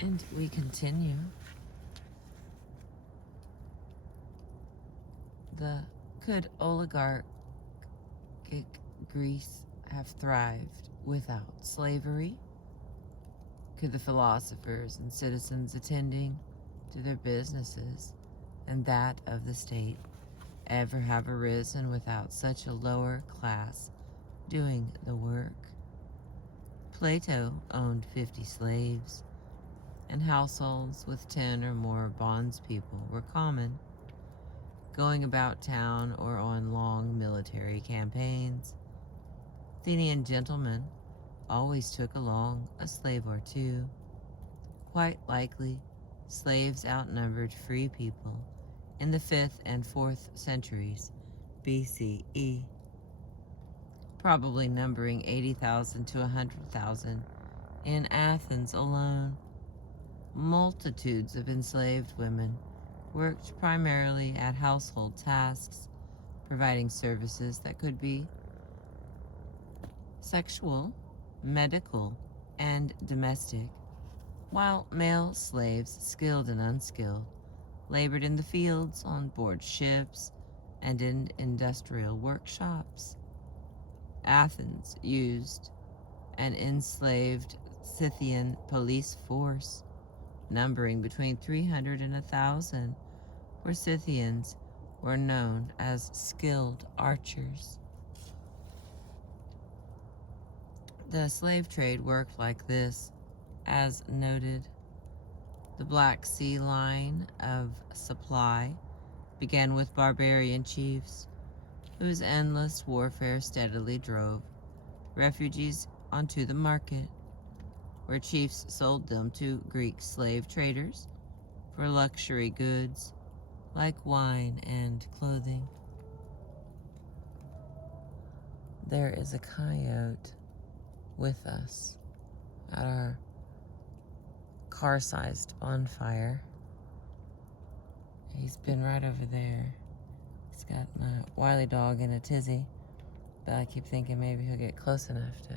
And we continue. Could oligarchic Greece have thrived without slavery? Could the philosophers and citizens attending to their businesses and that of the state ever have arisen without such a lower class doing the work? Plato owned 50 slaves, and households with 10 or more bondspeople were common. Going about town or on long military campaigns, Athenian gentlemen always took along a slave or two. Quite likely, slaves outnumbered free people in the 5th and 4th centuries BCE, probably numbering 80,000 to 100,000 in Athens alone. Multitudes of enslaved women worked primarily at household tasks, providing services that could be sexual, medical, and domestic, while male slaves, skilled and unskilled, labored in the fields, on board ships, and in industrial workshops. Athens used an enslaved Scythian police force, numbering between 300 and 1,000, where Scythians were known as skilled archers. The slave trade worked like this, as noted. The Black Sea line of supply began with barbarian chiefs, whose endless warfare steadily drove refugees onto the market, where chiefs sold them to Greek slave traders for luxury goods like wine and clothing. There is a coyote with us at our car-sized bonfire. He's been right over there. He's got my wily dog in a tizzy, but I keep thinking maybe he'll get close enough to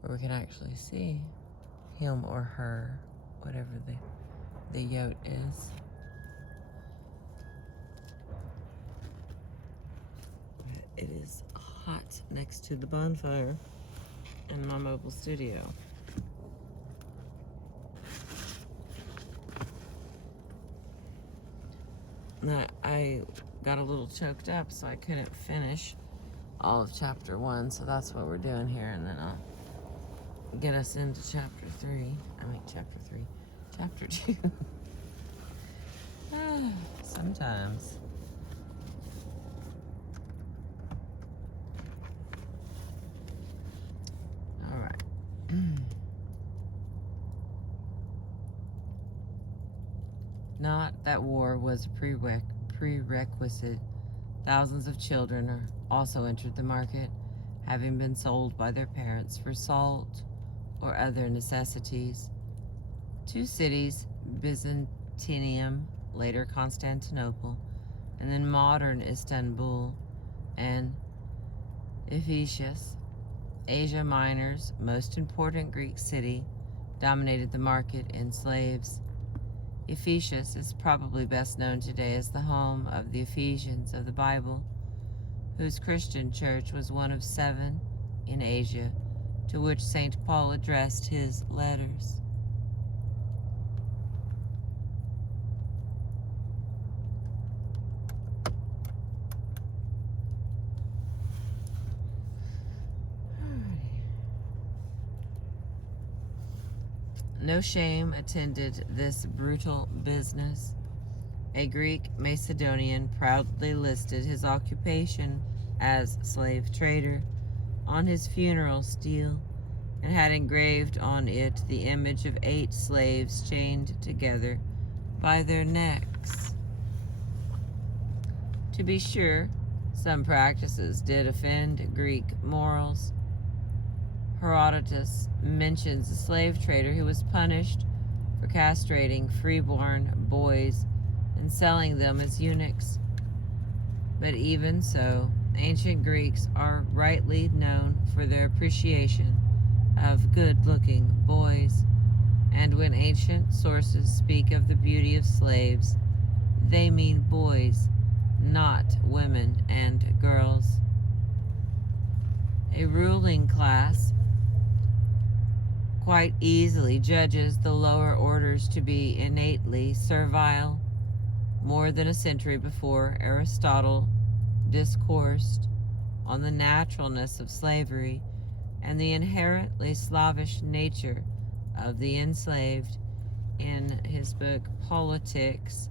where we can actually see him or her, whatever the yote is. It is hot next to the bonfire in my mobile studio. Now, I got a little choked up, so I couldn't finish all of chapter 1, so that's what we're doing here, and then I'll get us into chapter 2. Sometimes. All right. Not that war was a prerequisite. Thousands of children also entered the market, having been sold by their parents for salt or other necessities. 2 cities, Byzantium, later Constantinople, and then modern Istanbul, and Ephesus, Asia Minor's most important Greek city, dominated the market in slaves. Ephesus is probably best known today as the home of the Ephesians of the Bible, whose Christian church was one of 7 in Asia to which St. Paul addressed his letters. No shame attended this brutal business. A Greek Macedonian proudly listed his occupation as slave trader on his funeral stele and had engraved on it the image of 8 slaves chained together by their necks. To be sure, some practices did offend Greek morals. Herodotus mentions a slave trader who was punished for castrating freeborn boys and selling them as eunuchs. But even so, ancient Greeks are rightly known for their appreciation of good-looking boys and when ancient sources speak of the beauty of slaves, they mean boys, not women and girls. A ruling class quite easily judges the lower orders to be innately servile. More than a century before, Aristotle discoursed on the naturalness of slavery and the inherently slavish nature of the enslaved in his book Politics,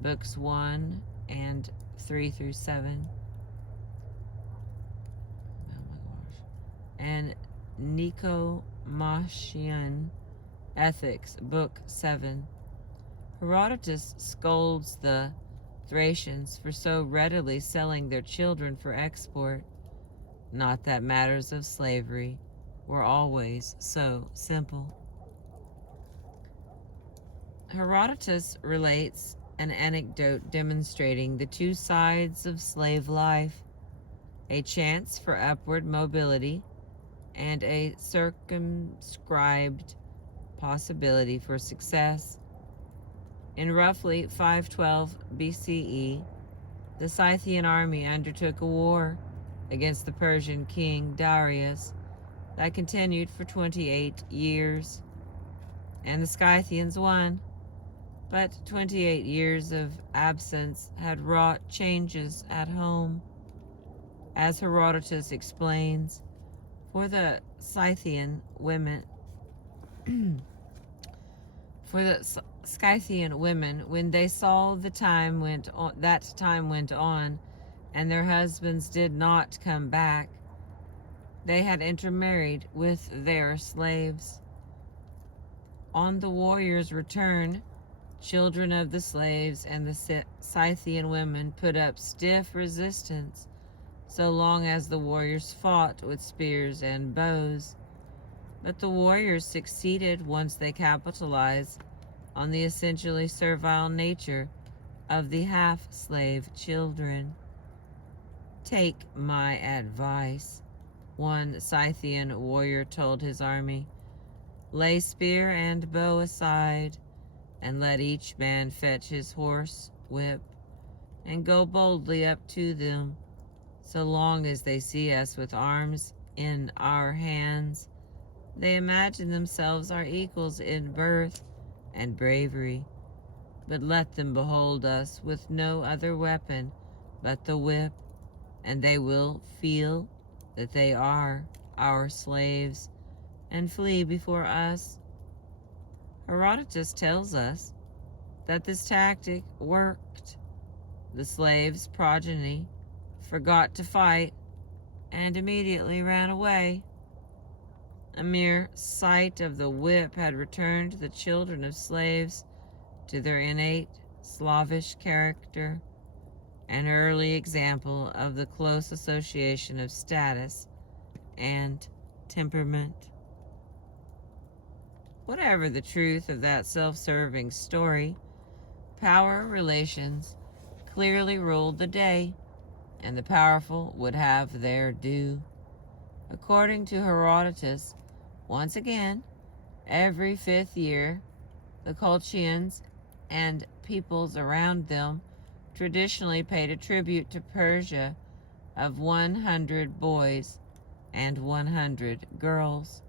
books 1 and 3 through 7. Oh my gosh. And Nicomachean Ethics, book 7. Herodotus scolds the Thracians for so readily selling their children for export. Not that matters of slavery were always so simple. Herodotus relates an anecdote demonstrating the two sides of slave life, a chance for upward mobility and a circumscribed possibility for success. In roughly 512 BCE, the Scythian army undertook a war against the Persian king Darius that continued for 28 years, and the Scythians won. But 28 years of absence had wrought changes at home. As Herodotus explains, for the Scythian women, when they saw that time went on, and their husbands did not come back, they had intermarried with their slaves. On the warrior's return, children of the slaves and the Scythian women put up stiff resistance so long as the warriors fought with spears and bows. But the warriors succeeded once they capitalized on the essentially servile nature of the half-slave children. "Take my advice," one Scythian warrior told his army. "Lay spear and bow aside, and let each man fetch his horse whip, and go boldly up to them. So long as they see us with arms in our hands, they imagine themselves our equals in birth and bravery. But let them behold us with no other weapon but the whip, and they will feel that they are our slaves, and flee before us." Herodotus tells us that this tactic worked. The slaves' progeny forgot to fight and immediately ran away. A mere sight of the whip had returned the children of slaves to their innate Slavish character, an early example of the close association of status and temperament. Whatever the truth of that self-serving story, power relations clearly ruled the day, and the powerful would have their due. According to Herodotus, once again, every 5th year, the Colchians and peoples around them traditionally paid a tribute to Persia of 100 boys and 100 girls.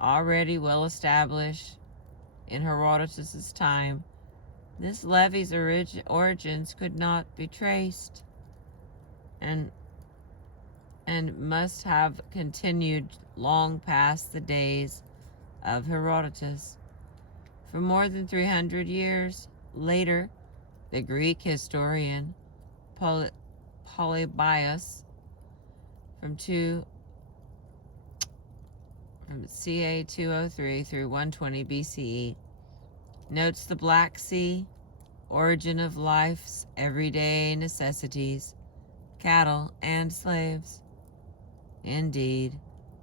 Already well established in Herodotus' time, this levy's origins could not be traced, and must have continued long past the days of Herodotus. For more than 300 years later, the Greek historian Polybius from ca. 203 through 120 BCE notes the Black Sea, origin of life's everyday necessities, cattle and slaves. Indeed,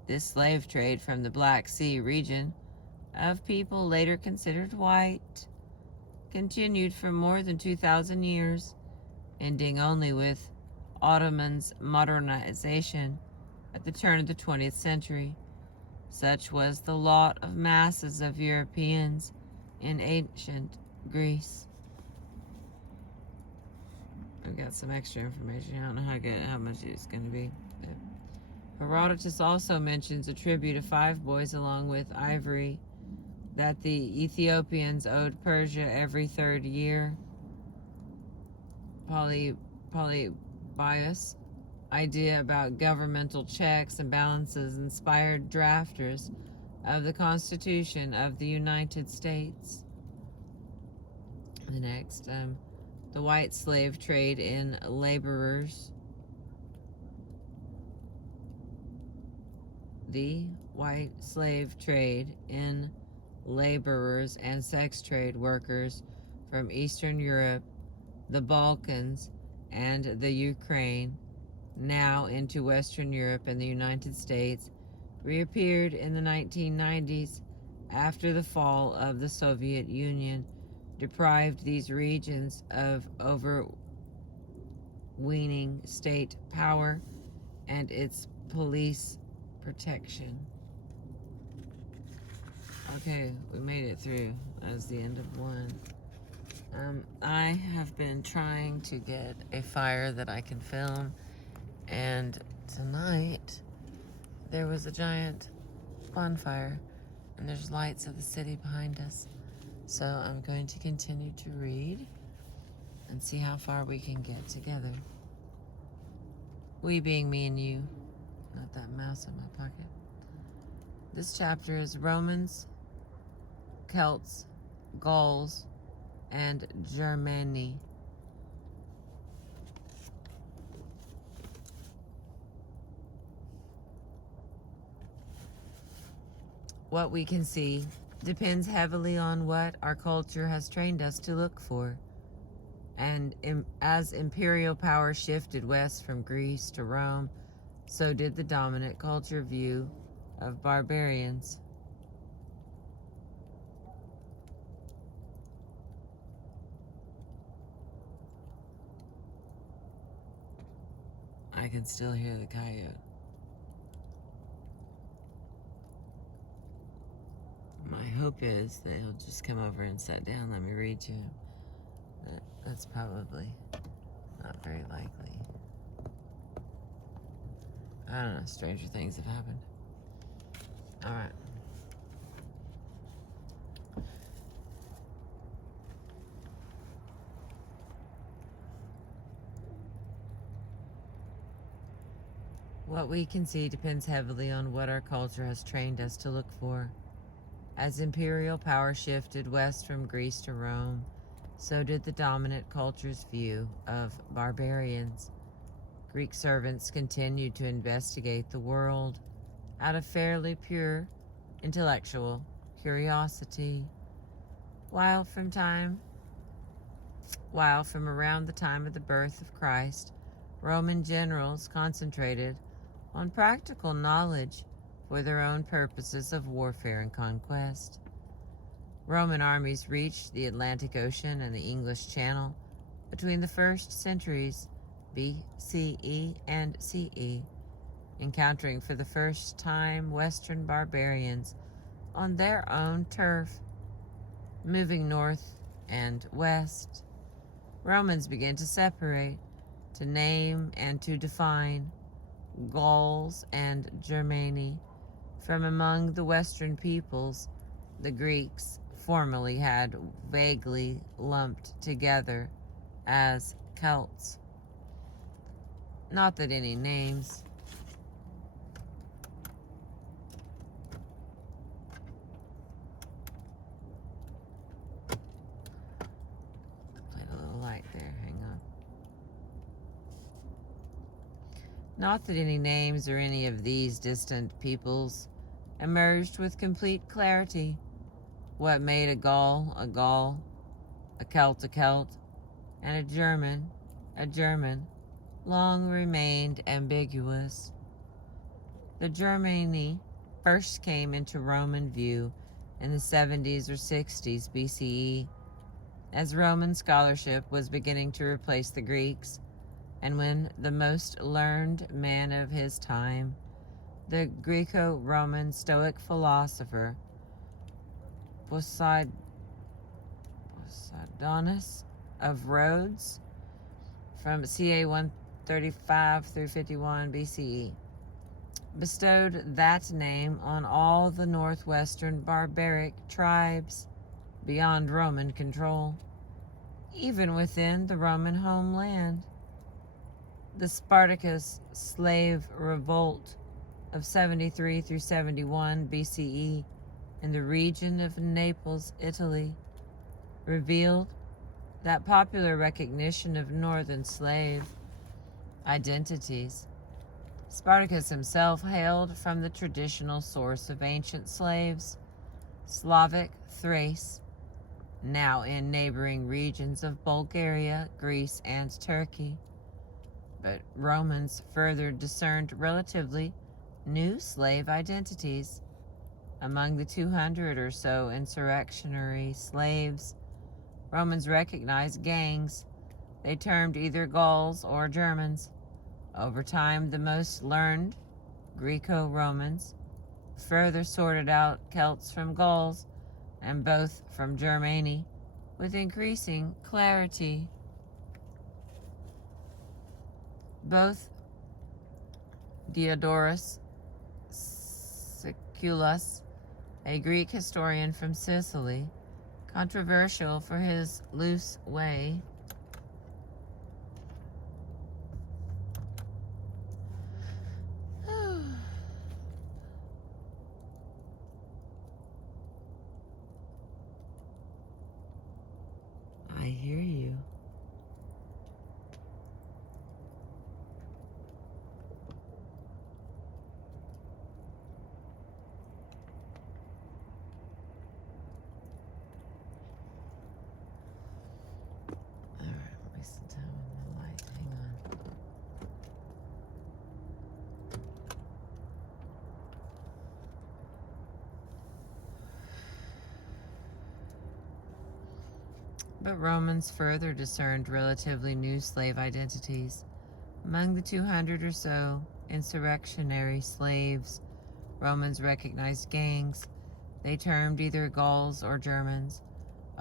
this slave trade from the Black Sea region of people later considered white continued for more than 2,000 years, ending only with Ottoman's modernization at the turn of the 20th century. Such was the lot of masses of Europeans in ancient Greece. I've got some extra information. I don't know how much it's going to be. But Herodotus also mentions a tribute of 5 boys along with ivory that the Ethiopians owed Persia every 3rd year. Polybius' idea about governmental checks and balances inspired drafters of the Constitution of the United States. The next, the white slave trade in laborers. The white slave trade in laborers and sex trade workers from Eastern Europe, the Balkans, and the Ukraine, now into Western Europe and the United States, reappeared in the 1990s after the fall of the Soviet Union deprived these regions of overweening state power and its police protection. Okay, we made it through. That was the end of 1. I have been trying to get a fire that I can film, and tonight there was a giant bonfire, and there's lights of the city behind us. So I'm going to continue to read and see how far we can get together. We being me and you, not that mouse in my pocket. This chapter is Romans, Celts, Gauls, and Germani. What we can see depends heavily on what our culture has trained us to look for. And as imperial power shifted west from Greece to Rome, so did the dominant culture view of barbarians. I can still hear the coyote. My hope is that he'll just come over and sit down and let me read to him. But that's probably not very likely. I don't know, stranger things have happened. Alright. What we can see depends heavily on what our culture has trained us to look for. As imperial power shifted west from Greece to Rome, so did the dominant culture's view of barbarians. Greek servants continued to investigate the world out of fairly pure intellectual curiosity, while from around the time of the birth of Christ, Roman generals concentrated on practical knowledge for their own purposes of warfare and conquest. Roman armies reached the Atlantic Ocean and the English Channel between the first centuries BCE and CE, encountering for the first time Western barbarians on their own turf. Moving north and west, Romans began to separate, to name and to define Gauls and Germani from among the Western peoples the Greeks formerly had vaguely lumped together as Celts. Not that any names played a little light there, hang on. Not that any names or any of these distant peoples emerged with complete clarity. What made a Gaul, a Celt, and a German, long remained ambiguous. The Germani first came into Roman view in the 70s or 60s BCE, as Roman scholarship was beginning to replace the Greeks, and when the most learned man of his time, the Greco-Roman Stoic philosopher Posidonius of Rhodes from ca 135 through 51 BCE bestowed that name on all the northwestern barbaric tribes beyond Roman control, even within the Roman homeland. The Spartacus slave revolt of 73 through 71 BCE in the region of Naples, Italy, revealed that popular recognition of northern slave identities. Spartacus himself hailed from the traditional source of ancient slaves, Slavic Thrace, now in neighboring regions of Bulgaria, Greece, and Turkey. But Romans further discerned relatively new slave identities. Among the 200 or so insurrectionary slaves, Romans recognized gangs they termed either Gauls or Germans. Over time, the most learned Greco-Romans further sorted out Celts from Gauls and both from Germani with increasing clarity. Both Diodorus Siculus, a Greek historian from Sicily, controversial for his loose way, I hear you. But Romans further discerned relatively new slave identities. Among the 200 or so insurrectionary slaves, Romans recognized gangs they termed either Gauls or Germans.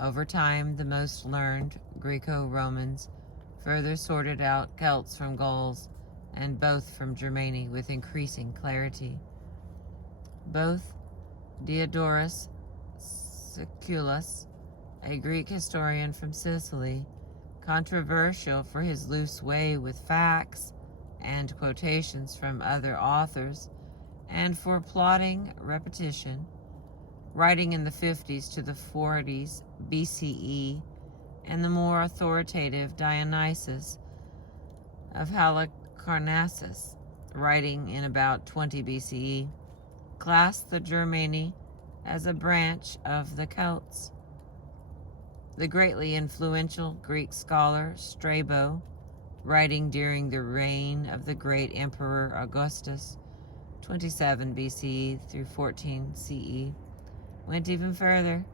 Over time, the most learned Greco-Romans further sorted out Celts from Gauls and both from Germani with increasing clarity. Both Diodorus Siculus, a Greek historian from Sicily, controversial for his loose way with facts and quotations from other authors, and for plotting repetition, writing in the 50s to the 40s BCE, and the more authoritative Dionysius of Halicarnassus, writing in about 20 BCE, classed the Germani as a branch of the Celts. The greatly influential Greek scholar Strabo, writing during the reign of the great Emperor Augustus, 27 BCE through 14 CE, went even further.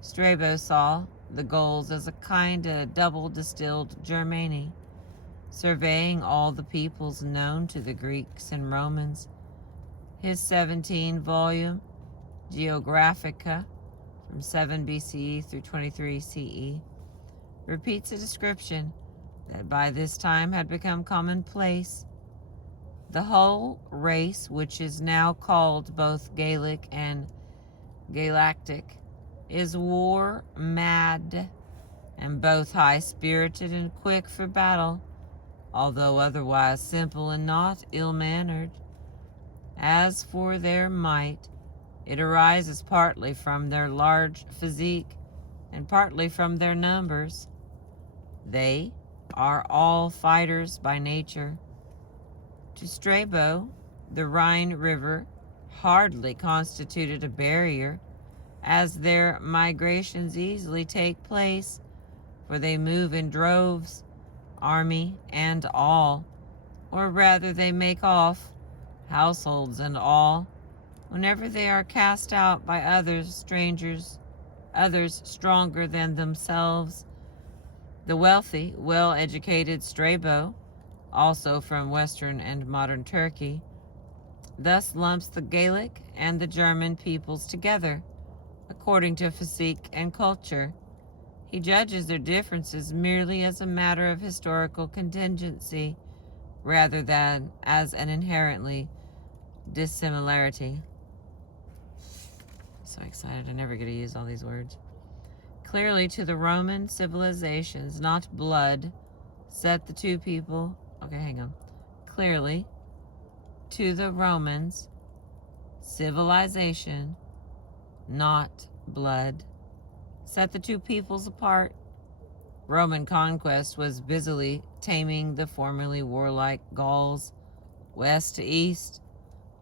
Strabo saw the Gauls as a kind of double-distilled Germani, surveying all the peoples known to the Greeks and Romans. His 17-volume Geographica, from 7 BCE through 23 CE, repeats a description that by this time had become commonplace. The whole race, which is now called both Gaelic and Galactic, is war-mad, and both high-spirited and quick for battle, although otherwise simple and not ill-mannered. As for their might, it arises partly from their large physique and partly from their numbers. They are all fighters by nature. To Strabo, the Rhine River hardly constituted a barrier, as their migrations easily take place, for they move in droves, army and all, or rather they make off, households and all, whenever they are cast out by others, strangers, others stronger than themselves. The wealthy, well-educated Strabo, also from western and modern Turkey, thus lumps the Gaelic and the German peoples together, according to physique and culture. He judges their differences merely as a matter of historical contingency, rather than as an inherently dissimilarity. So excited, I never get to use all these words. Clearly, to the Roman civilizations, not blood, set the two people. Okay, hang on. Clearly, to the Romans, civilization, not blood, set the two peoples apart. Roman conquest was busily taming the formerly warlike Gauls west to east,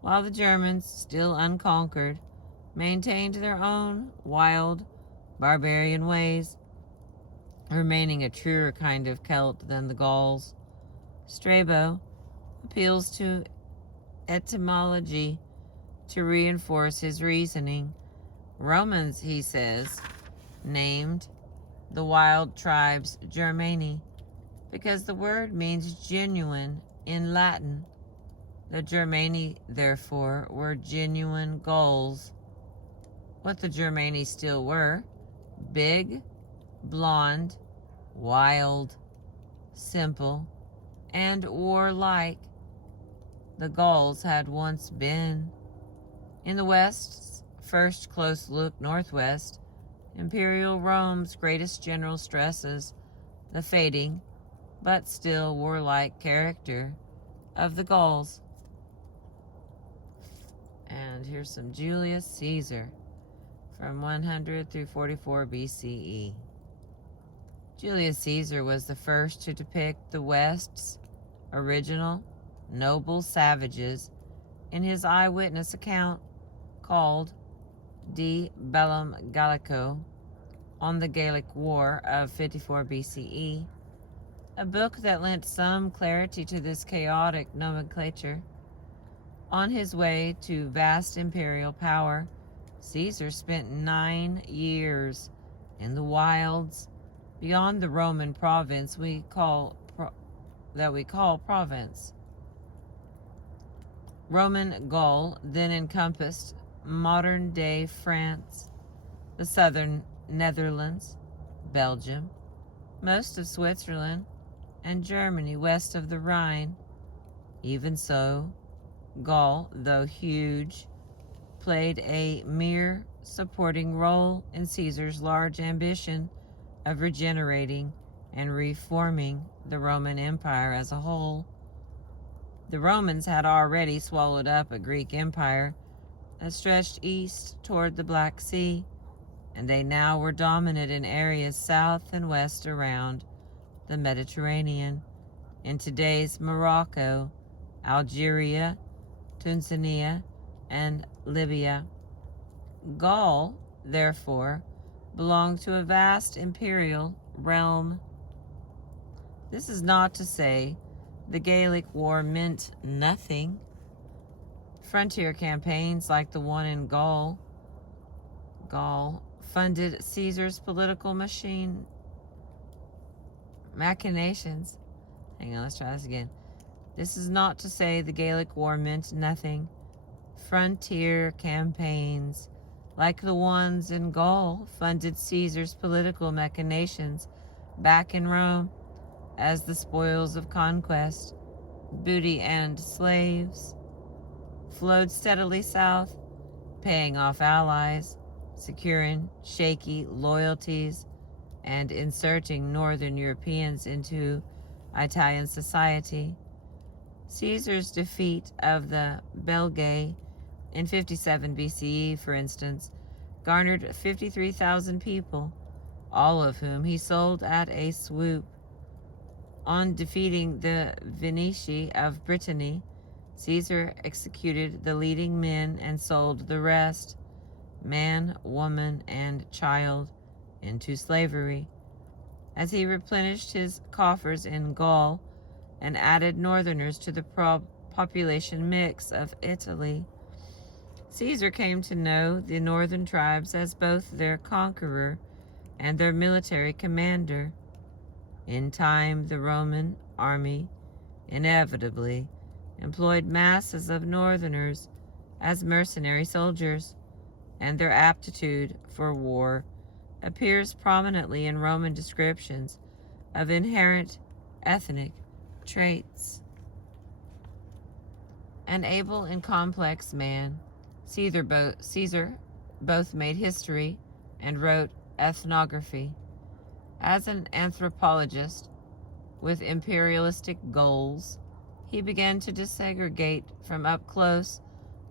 while the Germans, still unconquered, maintained their own wild, barbarian ways, remaining a truer kind of Celt than the Gauls. Strabo appeals to etymology to reinforce his reasoning. Romans, he says, named the wild tribes Germani because the word means genuine in Latin. The Germani, therefore, were genuine Gauls. What the Germani still were: big, blonde, wild, simple, and warlike. The Gauls had once been. In the West's first close look northwest, Imperial Rome's greatest general stresses the fading, but still warlike character of the Gauls. And here's some Julius Caesar from 100 through 44 BCE. Julius Caesar was the first to depict the West's original noble savages in his eyewitness account called De Bellum Gallico, on the Gallic War of 54 BCE, a book that lent some clarity to this chaotic nomenclature. On his way to vast imperial power, Caesar spent 9 years in the wilds beyond the Roman province we call province. Roman Gaul then encompassed modern-day France, the southern Netherlands, Belgium, most of Switzerland, and Germany west of the Rhine. Even so, Gaul, though huge, played a mere supporting role in Caesar's large ambition of regenerating and reforming the Roman Empire as a whole. The Romans had already swallowed up a Greek empire that stretched east toward the Black Sea, and they now were dominant in areas south and west around the Mediterranean, in today's Morocco, Algeria, Tunisia, and Libya. Gaul, therefore, belonged to a vast imperial realm. This is not to say the Gallic War meant nothing. Frontier campaigns like the one in Gaul funded Caesar's political machinations. Hang on, let's try this again. This is not to say the Gallic War meant nothing. Frontier campaigns like the ones in Gaul funded Caesar's political machinations back in Rome as the spoils of conquest, booty, and slaves flowed steadily south, paying off allies, securing shaky loyalties, and inserting Northern Europeans into Italian society. Caesar's defeat of the Belgae in 57 BCE, for instance, garnered 53,000 people, all of whom he sold at a swoop. On defeating the Veneti of Brittany, Caesar executed the leading men and sold the rest, man, woman, and child, into slavery. As he replenished his coffers in Gaul and added northerners to the population mix of Italy, Caesar came to know the northern tribes as both their conqueror and their military commander. In time, the Roman army inevitably employed masses of northerners as mercenary soldiers, and their aptitude for war appears prominently in Roman descriptions of inherent ethnic traits. An able and complex man, Caesar both made history and wrote ethnography. As an anthropologist with imperialistic goals, he began to desegregate from up close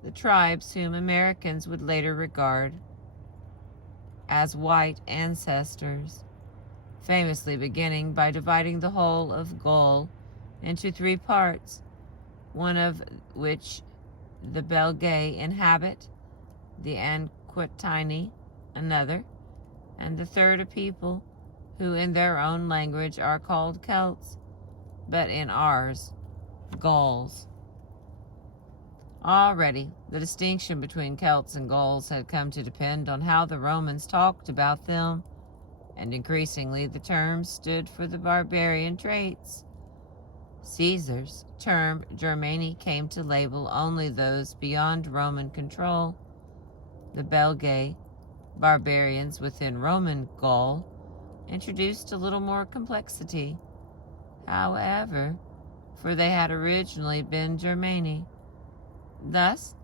the tribes whom Americans would later regard as white ancestors, famously beginning by dividing the whole of Gaul into 3 parts, one of which the Belgae inhabit, the Aquitani another, and the third a people who in their own language are called Celts, but in ours, Gauls. Already, the distinction between Celts and Gauls had come to depend on how the Romans talked about them, and increasingly the terms stood for the barbarian traits. Caesar's term Germani came to label only those beyond Roman control. The Belgae, barbarians within Roman Gaul, introduced a little more complexity, however, for they had originally been Germani. Thus,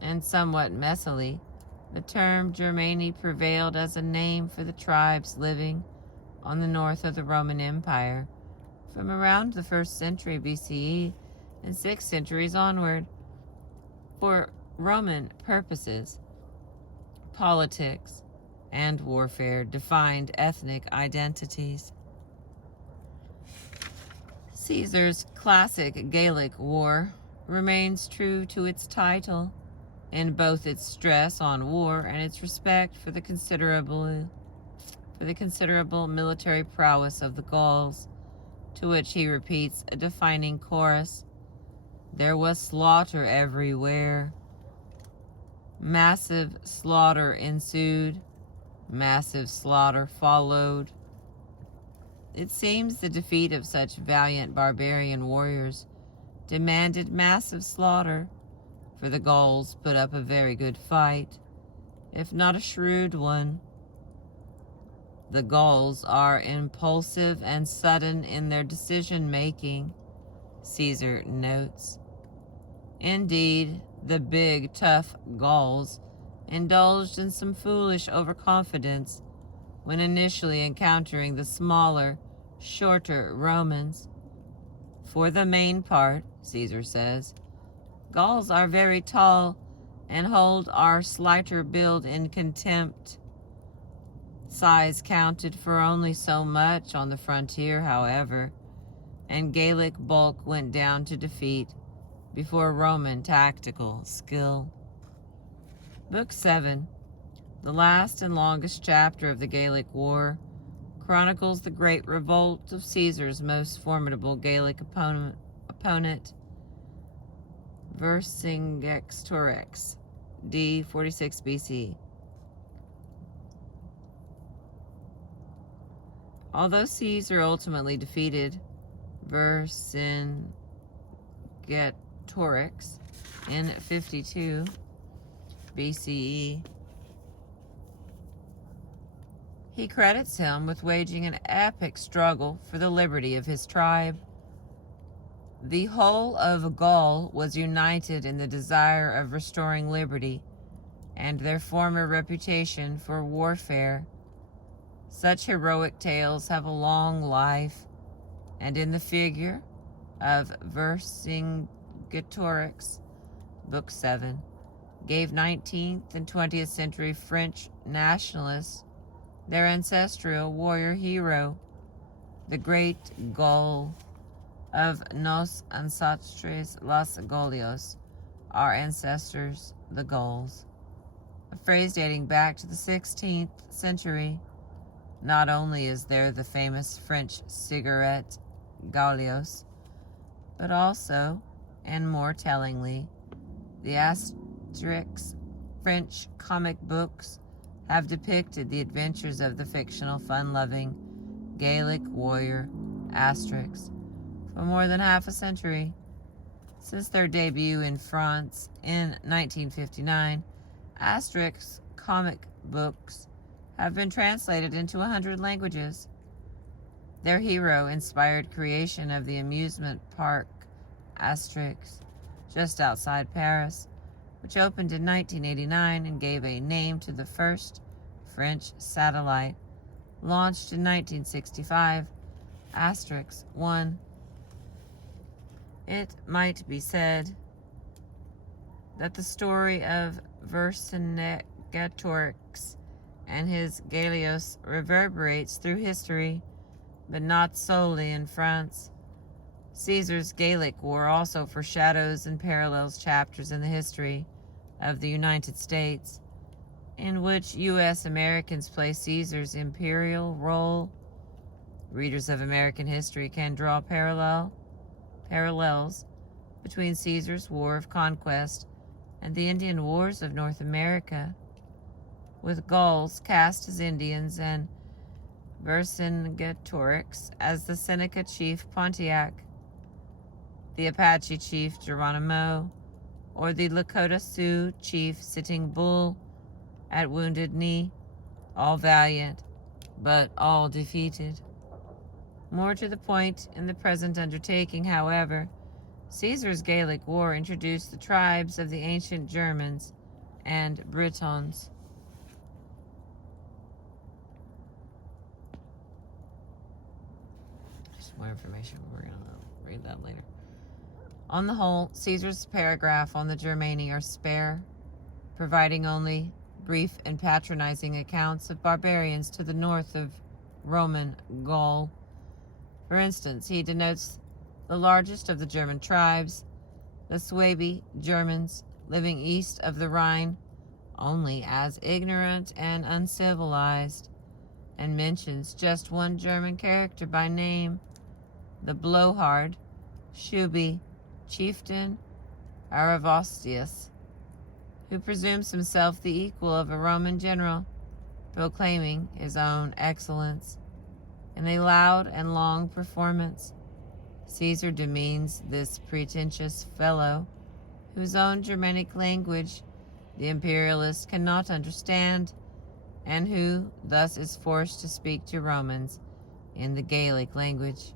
and somewhat messily, the term Germani prevailed as a name for the tribes living on the north of the Roman Empire from around the 1st century BCE and 6 centuries onward. For Roman purposes, politics and warfare defined ethnic identities. Caesar's classic Gallic War remains true to its title in both its stress on war and its respect for the considerable military prowess of the Gauls, to which he repeats a defining chorus: "There was slaughter everywhere." Massive slaughter ensued. Massive slaughter followed. It seems the defeat of such valiant barbarian warriors demanded massive slaughter, for the Gauls put up a very good fight, if not a shrewd one. The Gauls are impulsive and sudden in their decision-making, Caesar notes. Indeed, the big, tough Gauls indulged in some foolish overconfidence when initially encountering the smaller, shorter Romans. For the main part, Caesar says, Gauls are very tall and hold our slighter build in contempt. Size counted for only so much on the frontier, however, and Gallic bulk went down to defeat before Roman tactical skill. Book 7, the last and longest chapter of the Gallic War, chronicles the great revolt of Caesar's most formidable Gallic opponent, Vercingetorix, d. 46 BC. Although Caesar ultimately defeated Vercingetorix in 52 BCE, he credits him with waging an epic struggle for the liberty of his tribe. The whole of Gaul was united in the desire of restoring liberty and their former reputation for warfare. Such heroic tales have a long life, and in the figure of Vercingetorix, Book 7, gave 19th and 20th century French nationalists their ancestral warrior hero, the great Gaul of Nos ancestres los Gaulios, our ancestors, the Gauls, a phrase dating back to the 16th century. Not only is there the famous French cigarette Gaulios, but also, and more tellingly, the Asterix French comic books have depicted the adventures of the fictional, fun-loving Gallic warrior Asterix for more than half a century. Since their debut in France in 1959, Asterix comic books have been translated into 100 languages. Their hero-inspired creation of the amusement park Asterix, just outside Paris, which opened in 1989 and gave a name to the first French satellite, launched in 1965, Asterix 1. It might be said that the story of Vercingetorix and his Gauls reverberates through history, but not solely in France. Caesar's Gallic War also foreshadows and parallels chapters in the history of the United States, in which U.S. Americans play Caesar's imperial role. Readers of American history can draw parallels between Caesar's War of Conquest and the Indian Wars of North America, with Gauls cast as Indians and Vercingetorix as the Seneca chief Pontiac, the Apache chief Geronimo, or the Lakota Sioux chief Sitting Bull at Wounded Knee, all valiant, but all defeated. More to the point in the present undertaking, however, Caesar's Gallic War introduced the tribes of the ancient Germans and Britons. Just more information, we're going to read that later. On the whole, Caesar's paragraph on the Germani are spare, providing only brief and patronizing accounts of barbarians to the north of Roman Gaul. For instance, he denotes the largest of the German tribes, the Suebi Germans, living east of the Rhine, only as ignorant and uncivilized, and mentions just one German character by name, the blowhard, Shubi, chieftain Aravostius, who presumes himself the equal of a Roman general, proclaiming his own excellence. In a loud and long performance, Caesar demeans this pretentious fellow, whose own Germanic language the imperialist cannot understand, and who thus is forced to speak to Romans in the Gallic language.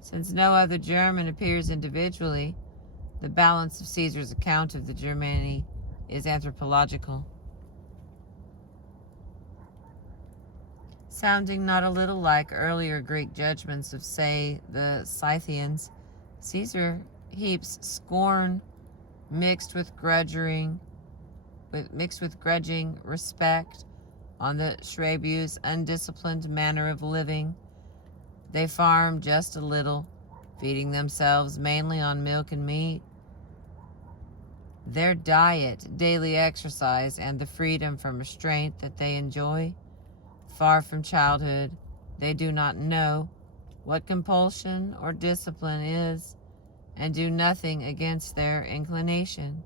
Since no other German appears individually, the balance of Caesar's account of the Germani is anthropological. Sounding not a little like earlier Greek judgments of, say, the Scythians, Caesar heaps scorn mixed with grudging respect on the Schreibus' undisciplined manner of living. They farm just a little, feeding themselves mainly on milk and meat. Their diet, daily exercise, and the freedom from restraint that they enjoy, far from childhood, they do not know what compulsion or discipline is, and do nothing against their inclination,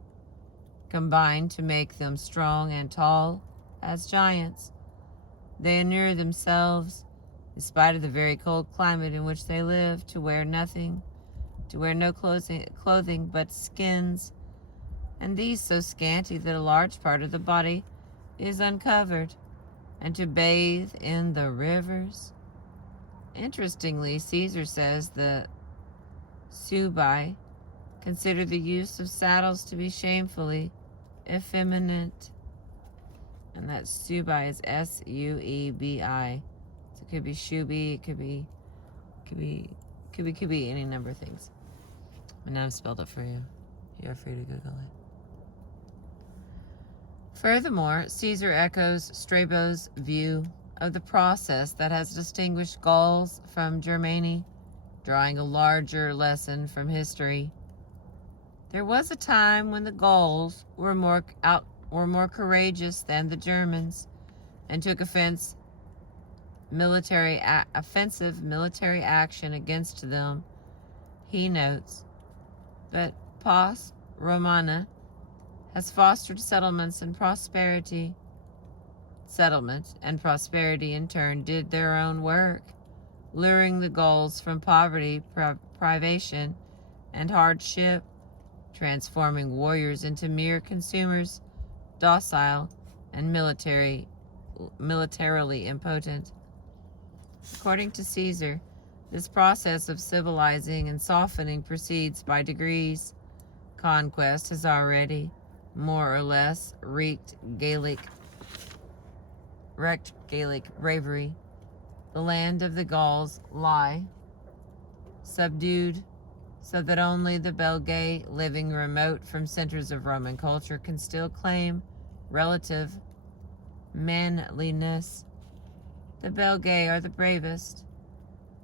combine to make them strong and tall as giants. They inure themselves, in spite of the very cold climate in which they live, to wear no clothing but skins, and these so scanty that a large part of the body is uncovered, and to bathe in the rivers. Interestingly, Caesar says the Suebi consider the use of saddles to be shamefully effeminate, and that Suebi is S-U-E-B-I. So it could be Shubi, it could be any number of things. And now I've spelled it for you. You're free to Google it. Furthermore, Caesar echoes Strabo's view of the process that has distinguished Gauls from Germani, drawing a larger lesson from history. There was a time when the Gauls were more courageous than the Germans, and took offensive military action against them, he notes. But Pos Romana has fostered settlements and prosperity. Settlement and prosperity in turn did their own work, luring the Gauls from poverty, privation, and hardship transforming warriors into mere consumers, docile and militarily impotent. According to Caesar, this process of civilizing and softening proceeds by degrees. Conquest has already, more or less, wreaked Gallic bravery. The land of the Gauls lie subdued, so that only the Belgae, living remote from centers of Roman culture, can still claim relative manliness. The Belgae are the bravest,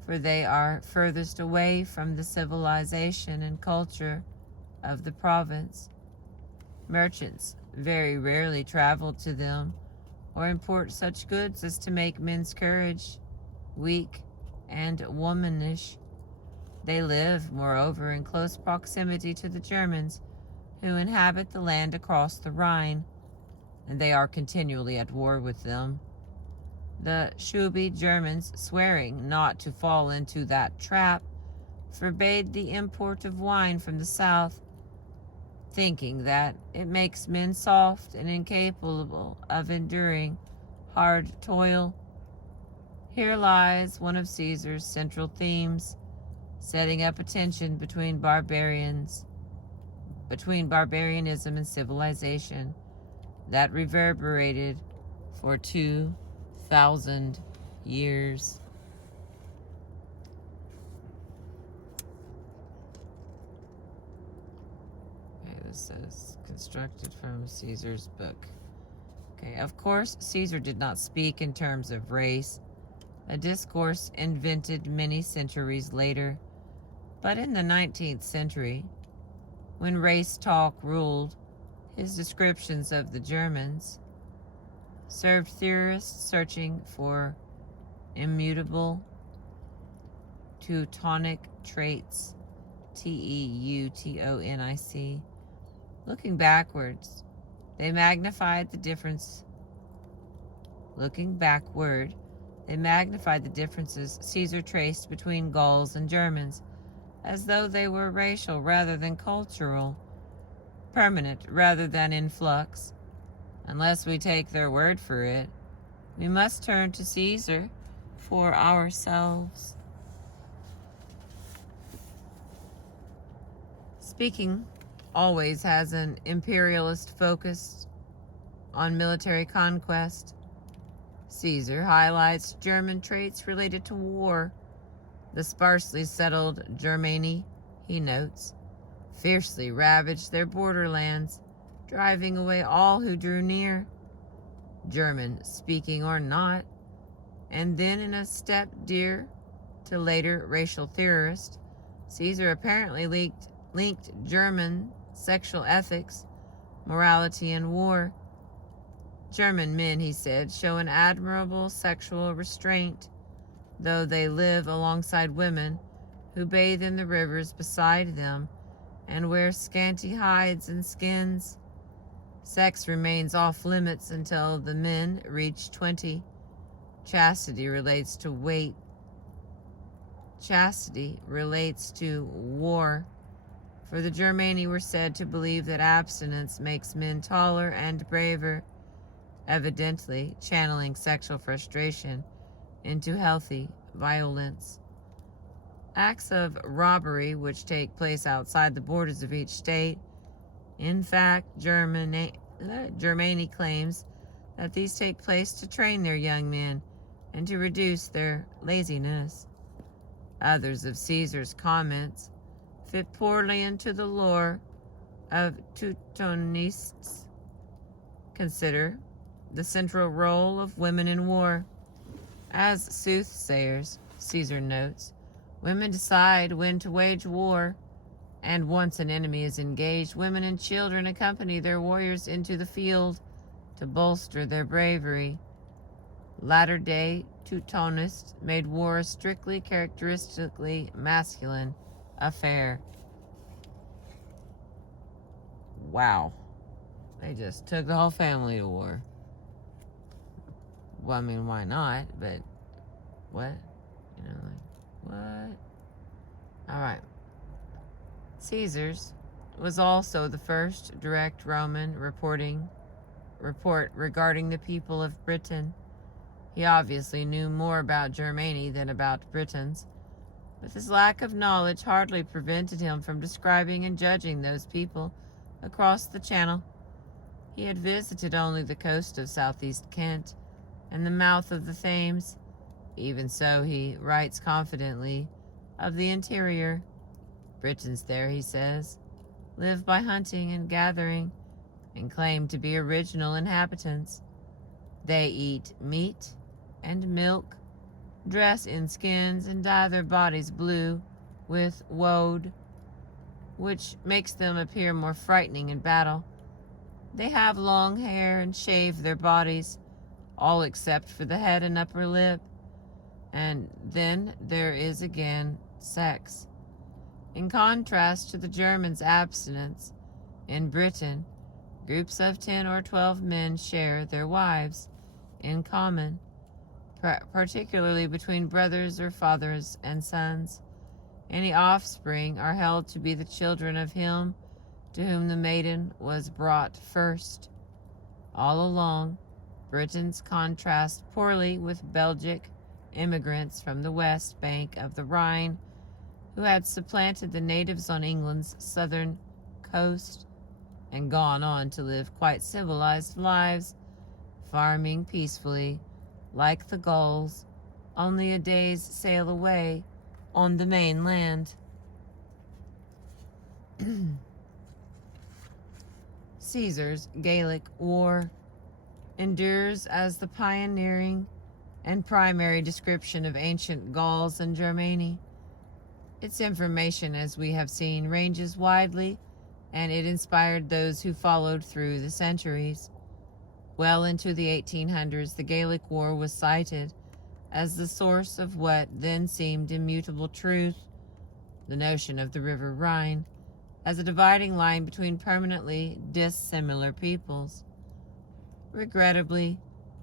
for they are furthest away from the civilization and culture of the province. Merchants very rarely travel to them or import such goods as to make men's courage weak and womanish. They live, moreover, in close proximity to the Germans, who inhabit the land across the Rhine, and they are continually at war with them. The Shubi Germans, swearing not to fall into that trap, forbade the import of wine from the south, thinking that it makes men soft and incapable of enduring hard toil. Here lies one of Caesar's central themes, setting up a tension between barbarianism and civilization that reverberated for 2,000 years. Okay, this says constructed from Caesar's book. Okay, of course, Caesar did not speak in terms of race, a discourse invented many centuries later. But in the 19th century, when race talk ruled, his descriptions of the Germans served theorists searching for immutable Teutonic traits, Teutonic. Looking backwards, they magnified the differences Caesar traced between Gauls and Germans, as though they were racial rather than cultural, permanent rather than in flux. Unless we take their word for it, we must turn to Caesar for ourselves. Speaking always has an imperialist focus on military conquest. Caesar highlights German traits related to war. The sparsely settled Germani, he notes, fiercely ravaged their borderlands, driving away all who drew near, German speaking or not. And then, in a step dear to later racial theorists, Caesar apparently linked German sexual ethics, morality, and war. German men, he said, show an admirable sexual restraint, though they live alongside women who bathe in the rivers beside them and wear scanty hides and skins. Sex remains off limits until the men reach 20. Chastity relates to weight. Chastity relates to war. For the Germani were said to believe that abstinence makes men taller and braver, evidently channeling sexual frustration into healthy violence. Acts of robbery which take place outside the borders of each state. In fact, Germany claims that these take place to train their young men and to reduce their laziness. Others of Caesar's comments fit poorly into the lore of Teutonists. Consider the central role of women in war. As soothsayers, Caesar notes, women decide when to wage war, and once an enemy is engaged, women and children accompany their warriors into the field to bolster their bravery. Latter-day Teutonists made war a strictly characteristically masculine affair. Wow. They just took the whole family to war. Well, I mean, why not? But what? You know, like, what? All right. Caesar's was also the first direct Roman report regarding the people of Britain. He obviously knew more about Germany than about Britons, but his lack of knowledge hardly prevented him from describing and judging those people across the Channel. He had visited only the coast of southeast Kent and the mouth of the Thames. Even so, he writes confidently of the interior. Britons there, he says, live by hunting and gathering and claim to be original inhabitants. They eat meat and milk, dress in skins, and dye their bodies blue with woad, which makes them appear more frightening in battle. They have long hair and shave their bodies, all except for the head and upper lip. And then there is again sex. In contrast to the Germans' abstinence, in Britain, groups of 10 or 12 men share their wives in common, particularly between brothers or fathers and sons. Any offspring are held to be the children of him to whom the maiden was brought first. All along, Britons contrast poorly with Belgic immigrants from the west bank of the Rhine who had supplanted the natives on England's southern coast and gone on to live quite civilized lives, farming peacefully, like the Gauls, only a day's sail away on the mainland. Caesar's Gallic War endures as the pioneering and primary description of ancient Gauls and Germani. Its information, as we have seen, ranges widely, and it inspired those who followed through the centuries. Well into the 1800s, the Gallic War was cited as the source of what then seemed immutable truth, the notion of the River Rhine as a dividing line between permanently dissimilar peoples. Regrettably,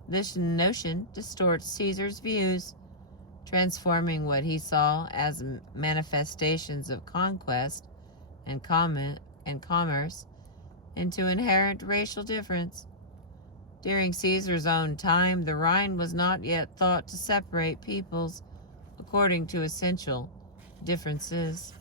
this notion distorts Caesar's views, transforming what he saw as manifestations of conquest and commerce into inherent racial difference. During Caesar's own time, the Rhine was not yet thought to separate peoples according to essential differences.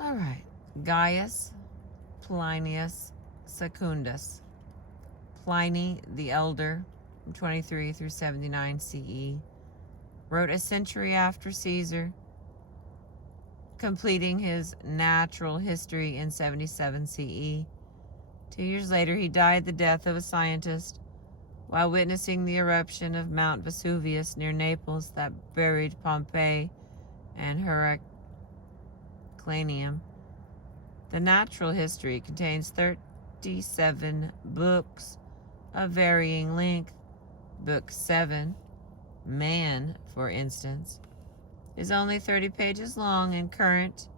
All right, Gaius Plinius Secundus, Pliny the Elder, 23 through 79 CE, wrote a century after Caesar, completing his natural history in 77 CE. 2 years later, he died the death of a scientist while witnessing the eruption of Mount Vesuvius near Naples that buried Pompeii and Herculaneum. The natural history contains 37 books of varying length. Book 7, Man, for instance, is only 30 pages long in current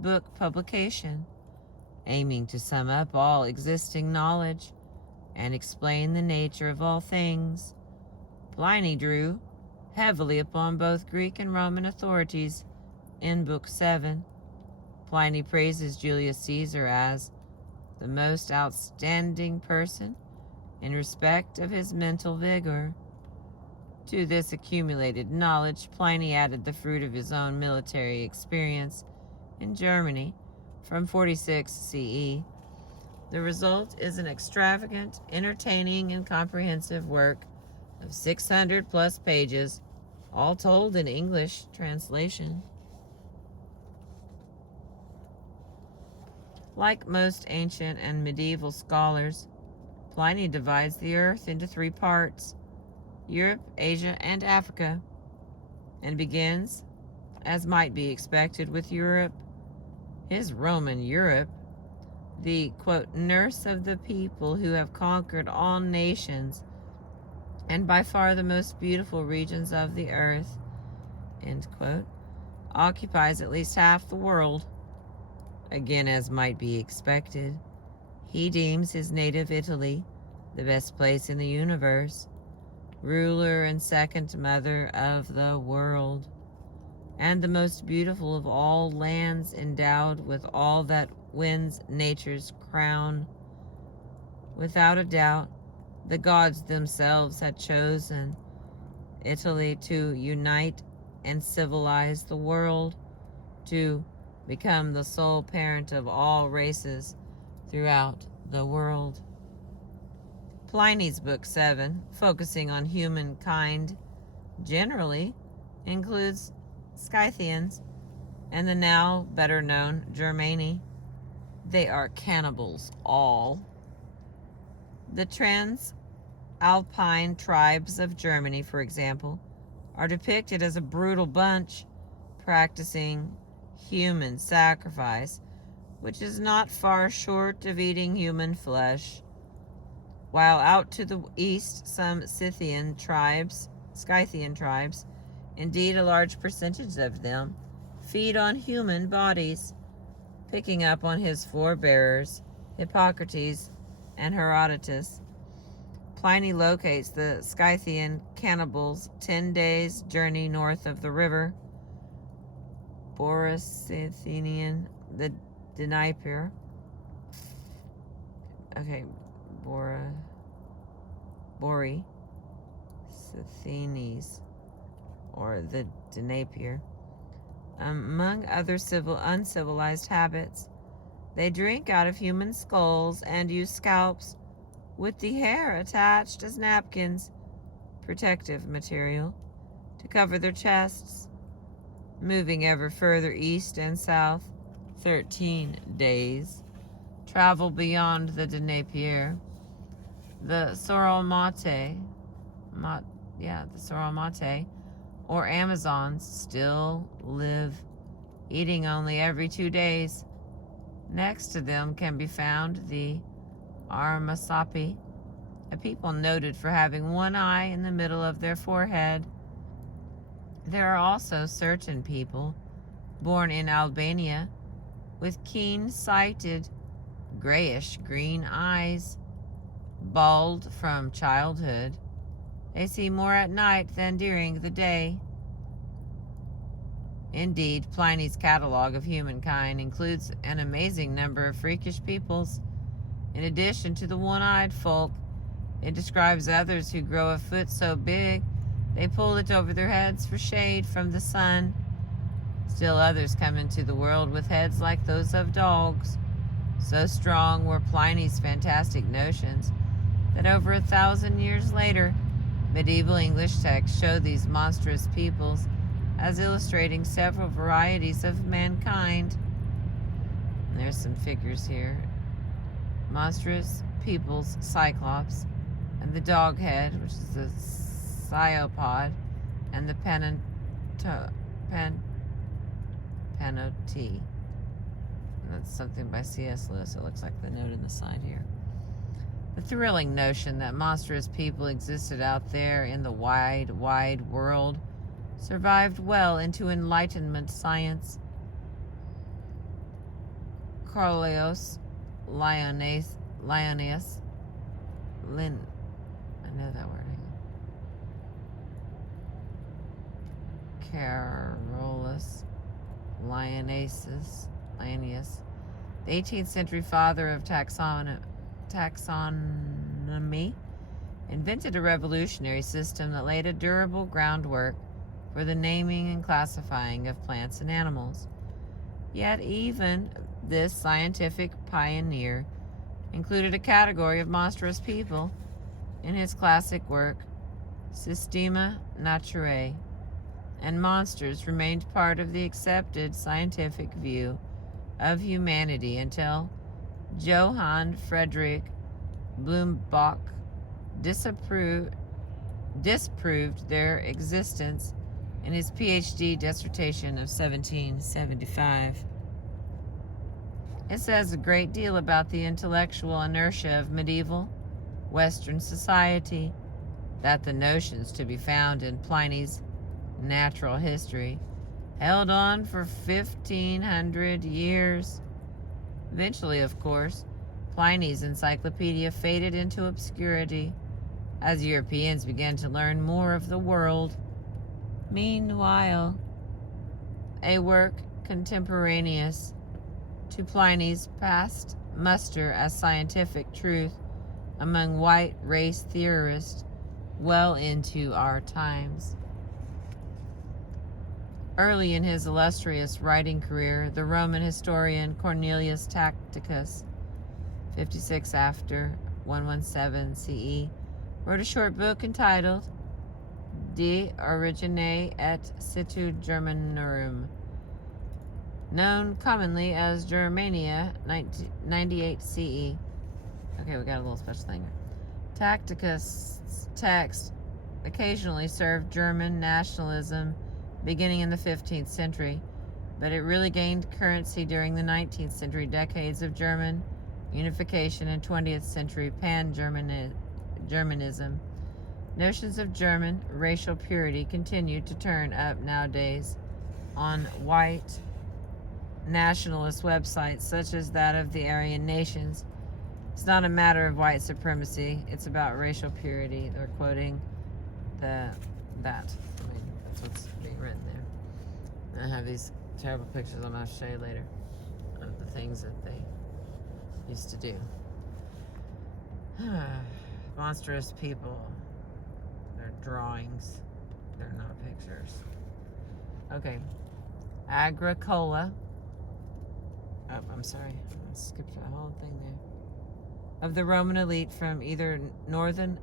book publication, aiming to sum up all existing knowledge and explain the nature of all things. Pliny drew heavily upon both Greek and Roman authorities in Book 7. Pliny praises Julius Caesar as the most outstanding person in respect of his mental vigor. To this accumulated knowledge, Pliny added the fruit of his own military experience in Germany from 46 CE. The result is an extravagant, entertaining, and comprehensive work of 600 plus pages, all told in English translation. Like most ancient and medieval scholars, Pliny divides the earth into 3 parts, Europe, Asia, and Africa, and begins, as might be expected, with Europe. His Roman Europe, the, quote, nurse of the people who have conquered all nations, and by far the most beautiful regions of the earth, end quote, occupies at least half the world. Again, as might be expected, he deems his native Italy the best place in the universe, ruler and second mother of the world, and the most beautiful of all lands, endowed with all that wins nature's crown. Without a doubt, the gods themselves had chosen Italy to unite and civilize the world, to become the sole parent of all races throughout the world. Pliny's Book 7, focusing on humankind generally, includes Scythians and the now better known Germani. They are cannibals all. The Transalpine tribes of Germany, for example, are depicted as a brutal bunch practicing human sacrifice, which is not far short of eating human flesh. While out to the east, some Scythian tribes, indeed a large percentage of them, feed on human bodies, picking up on his forebears, Hippocrates and Herodotus. Pliny locates the Scythian cannibals 10 days' journey north of the river Borysthenian, the Dnieper. Borysthenes, or the Dnieper. Among other uncivilized habits, they drink out of human skulls and use scalps with the hair attached as napkins, protective material, to cover their chests. Moving ever further east and south, 13 days, travel beyond the Dnieper. The Soromate, or Amazons, still live, eating only every 2 days. Next to them can be found the Armasapi, a people noted for having one eye in the middle of their forehead. There are also certain people born in Albania with keen-sighted, grayish-green eyes, bald from childhood. They see more at night than during the day. Indeed, Pliny's catalog of humankind includes an amazing number of freakish peoples. In addition to the one-eyed folk, it describes others who grow a foot so big they pull it over their heads for shade from the sun. Still others come into the world with heads like those of dogs. So strong were Pliny's fantastic notions that over 1,000 years later, medieval English texts show these monstrous peoples as illustrating several varieties of mankind. And there's some figures here. Monstrous peoples, Cyclops, and the dog head, which is the Cyopod, and the Panoti. That's something by C.S. Lewis. It looks like the note in the side here. The thrilling notion that monstrous people existed out there in the wide, wide world survived well into Enlightenment science. Carlos Linnaeus, I know that word. Carolus Linnaeus, the 18th century father of taxonomy, invented a revolutionary system that laid a durable groundwork for the naming and classifying of plants and animals. Yet even this scientific pioneer included a category of monstrous people in his classic work, Systema Naturae, and monsters remained part of the accepted scientific view of humanity until Johann Friedrich Blumenbach disproved their existence in his PhD dissertation of 1775. It says a great deal about the intellectual inertia of medieval Western society that the notions to be found in Pliny's Natural History held on for 1,500 years. Eventually, of course, Pliny's encyclopedia faded into obscurity as Europeans began to learn more of the world. Meanwhile, a work contemporaneous to Pliny's passed muster as scientific truth among white race theorists well into our times. Early in his illustrious writing career, the Roman historian Cornelius Tacitus, 56 after 117 CE, wrote a short book entitled De Origine et Situ Germanorum, known commonly as Germania, 98 CE. Okay, we got a little special thing here. Tacitus' text occasionally served German nationalism beginning in the 15th century, but it really gained currency during the 19th century decades of German unification and 20th century pan-Germanism. Notions of German racial purity continue to turn up nowadays on white nationalist websites such as that of the Aryan nations. It's not a matter of white supremacy, it's about racial purity. They're quoting that. That's what's being written there. And I have these terrible pictures I'm going to show you later of the things that they used to do. Monstrous people. They're drawings. They're not pictures. Okay. Agricola. Oh, I'm sorry. I skipped that whole thing there. Of the Roman elite from either northern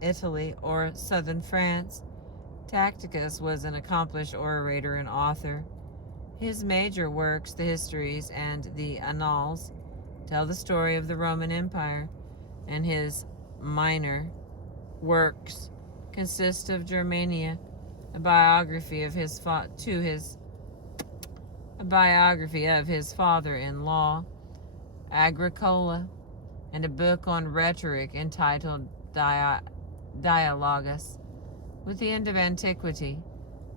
Italy or southern France, Tacitus was an accomplished orator and author. His major works, the Histories and the Annals, tell the story of the Roman Empire, and his minor works consist of Germania, a biography of his father-in-law, Agricola, and a book on rhetoric entitled Dialogus. With the end of antiquity,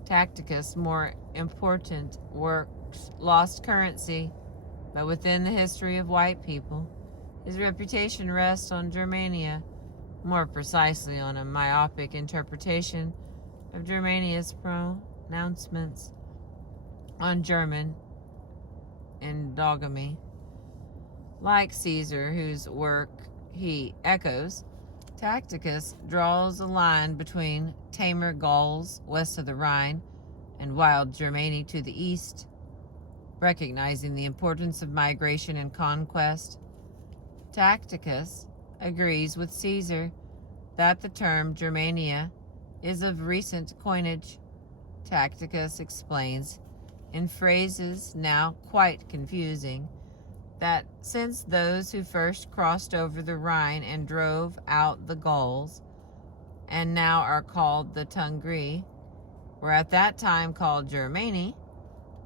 Tacitus' more important works lost currency, but within the history of white people, his reputation rests on Germania, more precisely on a myopic interpretation of Germania's pronouncements on German endogamy. Like Caesar, whose work he echoes, Tacitus draws a line between tamer Gauls west of the Rhine and wild Germany to the east, recognizing the importance of migration and conquest. Tacitus agrees with Caesar that the term Germania is of recent coinage. Tacitus explains, in phrases now quite confusing, that since those who first crossed over the Rhine and drove out the Gauls, and now are called the Tungri, were at that time called Germani,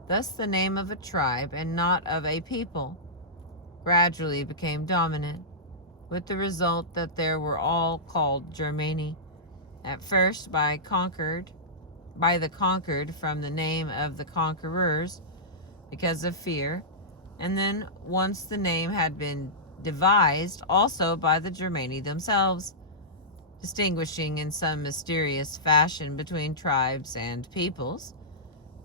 thus the name of a tribe and not of a people gradually became dominant, with the result that they were all called Germani, at first by the conquered from the name of the conquerors because of fear, and then once the name had been devised also by the Germani themselves, distinguishing in some mysterious fashion between tribes and peoples.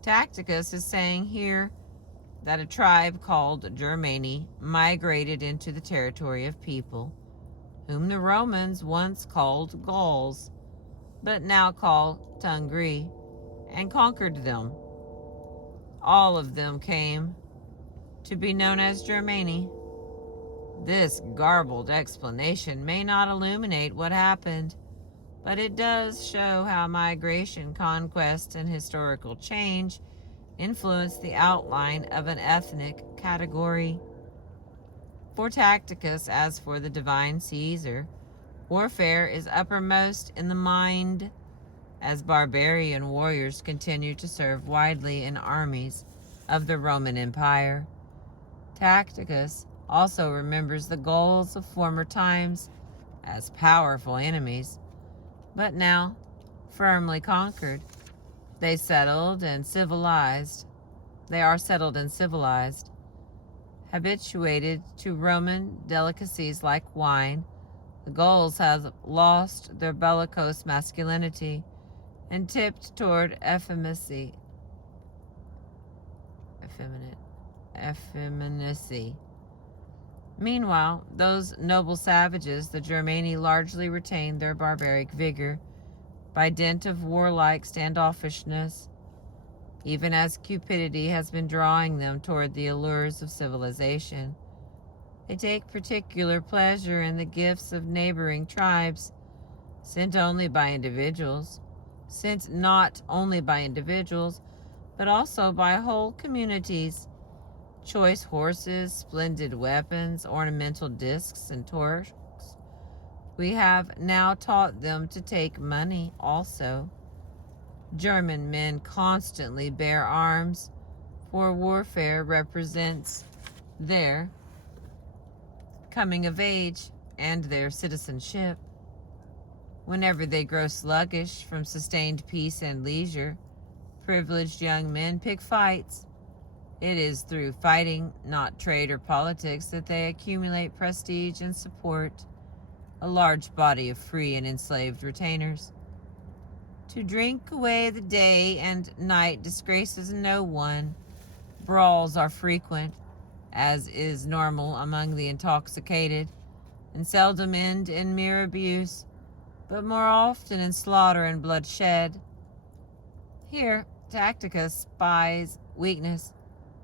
Tacitus is saying here that a tribe called Germani migrated into the territory of people whom the Romans once called Gauls, but now call Tungri, and conquered them. All of them came to be known as Germani. This garbled explanation may not illuminate what happened, but it does show how migration, conquest, and historical change influenced the outline of an ethnic category. For Tacitus, as for the divine Caesar, warfare is uppermost in the mind, as barbarian warriors continue to serve widely in armies of the Roman Empire. Tacitus also remembers the Gauls of former times as powerful enemies, but now firmly conquered. They settled and civilized. They are settled and civilized, habituated to Roman delicacies like wine. The Gauls have lost their bellicose masculinity and tipped toward effeminacy. Meanwhile, those noble savages, the Germani, largely retained their barbaric vigor by dint of warlike standoffishness, even as cupidity has been drawing them toward the allures of civilization. They take particular pleasure in the gifts of neighboring tribes, sent not only by individuals, but also by whole communities. Choice horses, splendid weapons, ornamental discs, and torques. We have now taught them to take money also. German men constantly bear arms, for warfare represents their coming of age and their citizenship. Whenever they grow sluggish from sustained peace and leisure, privileged young men pick fights. It is through fighting, not trade or politics, that they accumulate prestige and support a large body of free and enslaved retainers. To drink away the day and night disgraces no one. Brawls are frequent, as is normal among the intoxicated, and seldom end in mere abuse, but more often in slaughter and bloodshed. Here, Tacticus spies weakness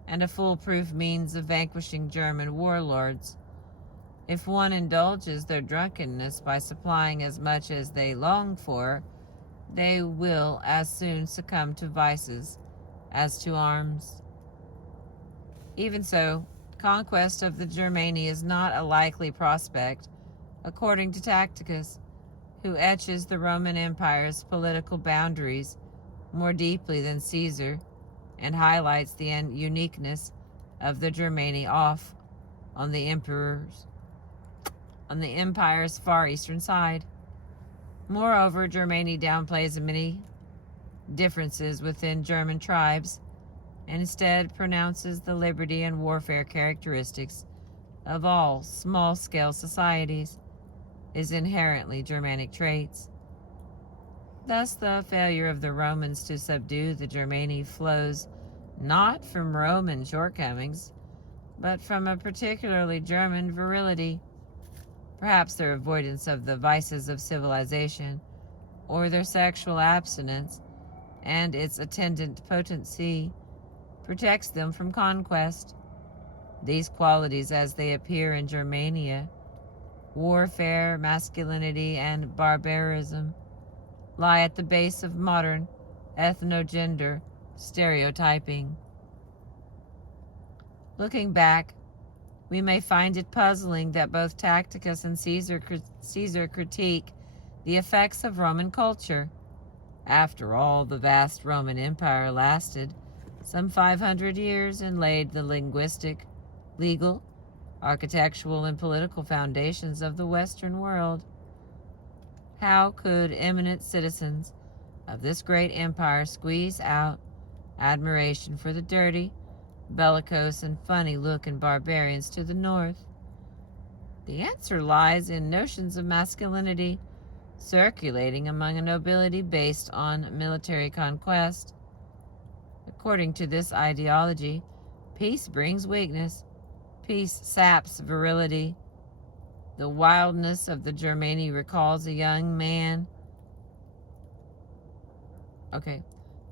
and a foolproof means of vanquishing German warlords. If one indulges their drunkenness by supplying as much as they long for, they will as soon succumb to vices as to arms. Even so, conquest of the Germani is not a likely prospect, according to Tacticus, who etches the Roman Empire's political boundaries more deeply than Caesar, and highlights the uniqueness of the Germani off on the empire's far eastern side. Moreover, Germani downplays many differences within German tribes and instead pronounces the liberty and warfare characteristics of all small-scale societies as inherently Germanic traits. Thus, the failure of the Romans to subdue the Germani flows not from Roman shortcomings, but from a particularly German virility, perhaps their avoidance of the vices of civilization, or their sexual abstinence and its attendant potency, protects them from conquest. These qualities, as they appear in Germania, warfare, masculinity, and barbarism, lie at the base of modern ethnogender stereotyping. Looking back, we may find it puzzling that both Tacticus and Caesar critique the effects of Roman culture. After all, the vast Roman Empire lasted some 500 years and laid the linguistic, legal, architectural, and political foundations of the Western world. How could eminent citizens of this great empire squeeze out admiration for the dirty, bellicose, and funny-looking barbarians to the north? The answer lies in notions of masculinity circulating among a nobility based on military conquest. According to this ideology, peace brings weakness. Peace saps virility. The wildness of the Germani recalls a young man.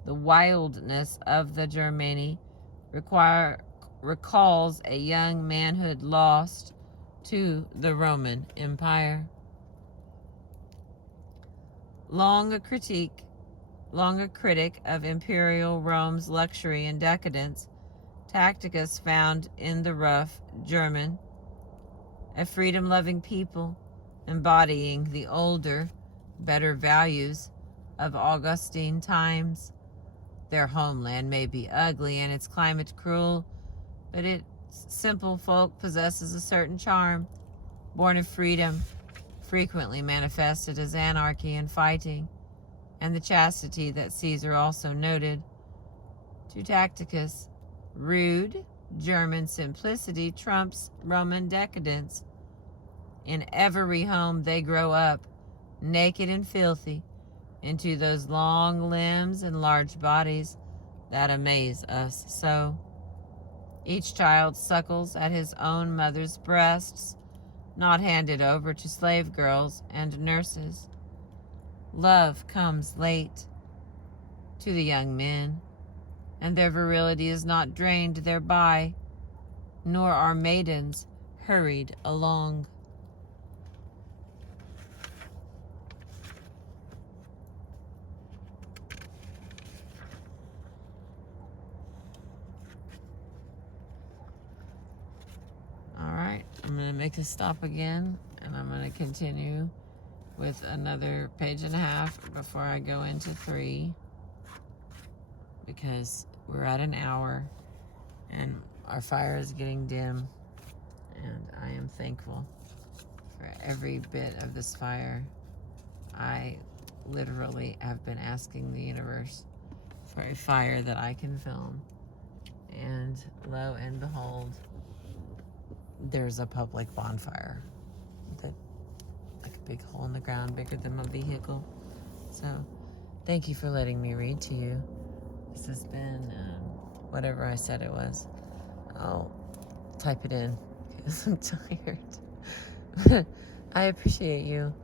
The wildness of the Germani recalls a young manhood lost to the Roman Empire. Long a critic of imperial Rome's luxury and decadence, Tacticus found in the rough German a freedom-loving people embodying the older, better values of Augustine times. Their homeland may be ugly and its climate cruel, but its simple folk possesses a certain charm, born of freedom, frequently manifested as anarchy and fighting, and the chastity that Caesar also noted. To Tacticus, rude German simplicity trumps Roman decadence. In every home they grow up, naked and filthy, into those long limbs and large bodies that amaze us so. Each child suckles at his own mother's breasts, not handed over to slave girls and nurses. Love comes late to the young men, and their virility is not drained thereby, nor are maidens hurried along. All right, I'm going to make a stop again, and I'm going to continue with another page and a half before I go into 3, because we're at an hour and our fire is getting dim, and I am thankful for every bit of this fire. I literally have been asking the universe for a fire that I can film, and lo and behold, there's a public bonfire that, like a big hole in the ground, bigger than my vehicle. So thank you for letting me read to you. This has been whatever I said it was. I'll type it in because I'm tired. I appreciate you.